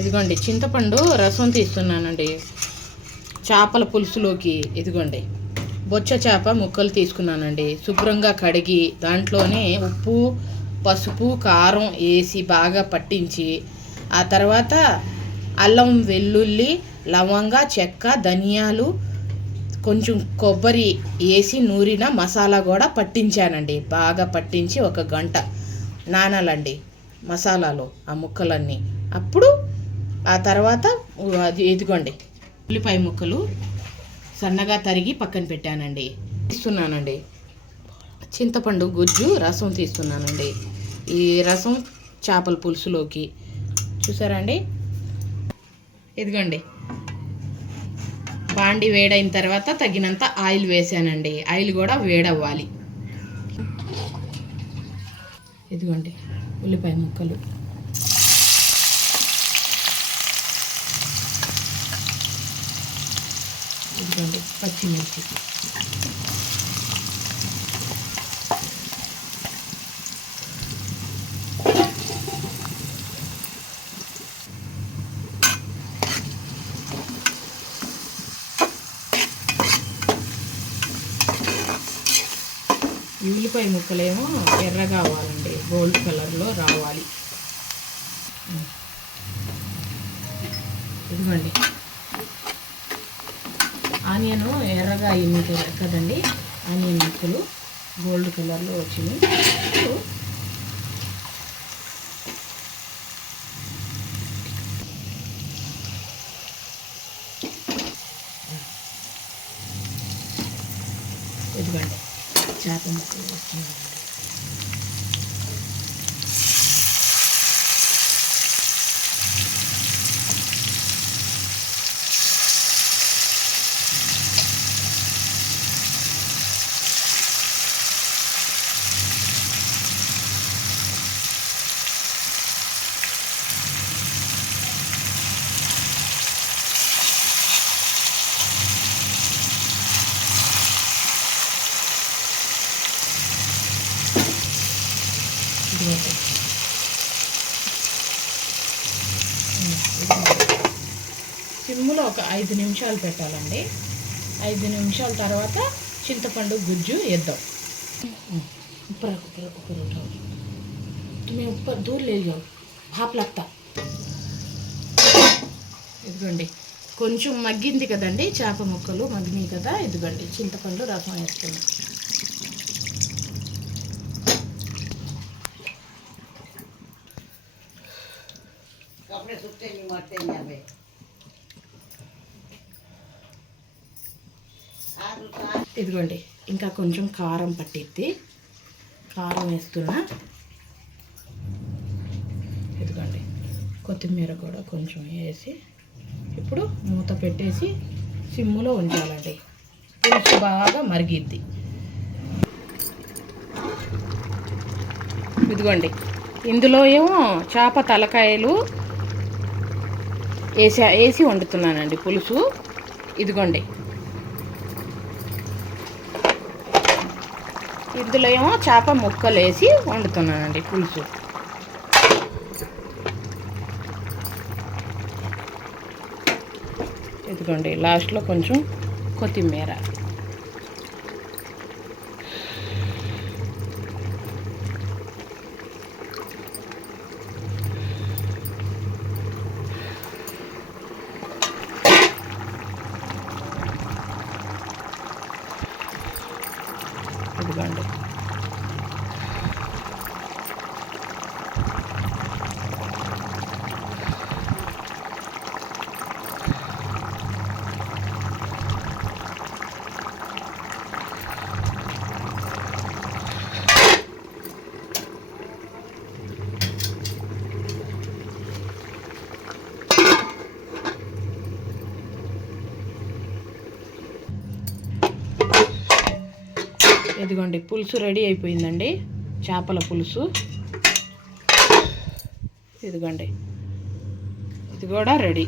ఇదిగోండి చింతపండు రసం తీస్తున్నానండి. చేపల పులుసులోకి ఇదిగోండి. బొచ్చ చేప ముక్కలు తీసుకున్నానండి. శుభ్రంగా కడిగి దాంట్లోనే ఉప్పు పసుపు కారం వేసి బాగా పట్టించి ఆ తర్వాత అల్లం వెల్లుల్లి లవంగా చెక్క ధనియాలు కొంచెం కొబ్బరి వేసి నూరిన మసాలా కూడా పట్టించానండి. బాగా పట్టించి ఒక గంట నానాలండి మసాలాలో ఆ ముక్కలన్నీ. అప్పుడు ఆ తర్వాత అది ఇదిగోండి ఉల్లిపాయ ముక్కలు సన్నగా తరిగి పక్కన పెట్టానండి. తీస్తున్నానండి. చింతపండు గుజ్జు రసం తీస్తున్నానండి. ఈ రసం చేపల పులుసులోకి. చూసారండి? ఇదిగోండి. బాండి వేడైన తర్వాత తగినంత ఆయిల్ వేసానండి. ఆయిల్ కూడా వేడవ్వాలి. ఇదిగోండి ఉల్లిపాయ ముక్కలు. ఇదిగోండి పచ్చిమిర్చి. ఉల్లిపాయ ముక్కలేమో ఎర్రగా అవ్వాలండి గోల్డ్ కలర్లో రావాలి. ఇదిగోండి ఆనియన్ ఎర్రగా అయింది కదండి ఆనియన్ ముక్కలు గోల్డ్ కలర్లో వచ్చినాయి. ఇదిగోండి చేప ముక్కలు వేస్తున్నానండి కరివేపాకు సిమ్లో ఒక ఐదు నిమిషాలు పెట్టాలండి. ఐదు నిమిషాల తర్వాత చింతపండు గుజ్జు వేద్దాం. ఉప్పరకు ఉప్పరకు ఉప్పరు తుమ్మి ఉప్ప లేదు హాఫ్ ఇదిగోండి. కొంచెం మగ్గింది కదండి చేప ముక్కలు మగ్గినాయి కదా ఇదిగోండి. చింతపండు రసం వేస్తున్నాం कपड़े सूखते नहीं मरते हैं यहाँ पे आज उतार ఇదిగోండి ఇంకా కొంచెం కారం పట్టిద్ది కారం వేస్తున్నా ఇదిగోండి కొత్తిమీర కూడా కొంచెం వేసి ఇప్పుడు మూత పెట్టేసి సిమ్ములో ఉంచాలండి పులుసు బాగా మరిగిద్ది ఇదిగోండి ఇందులో ఏమో చేప తలకాయలు వేసి వేసి వండుతున్నానండి పులుసు. ఇదిగోండి. ఇందులో ఏమో చేప ముక్కలు వేసి వండుతున్నానండి పులుసు. ఇదిగోండి లాస్ట్లో కొంచెం కొత్తిమీర ఇదిగోండి ఇదిగోండి పులుసు రెడీ అయిపోయిందండి. చేపల పులుసు. ఇదిగోండి ఇది కూడా రెడీ.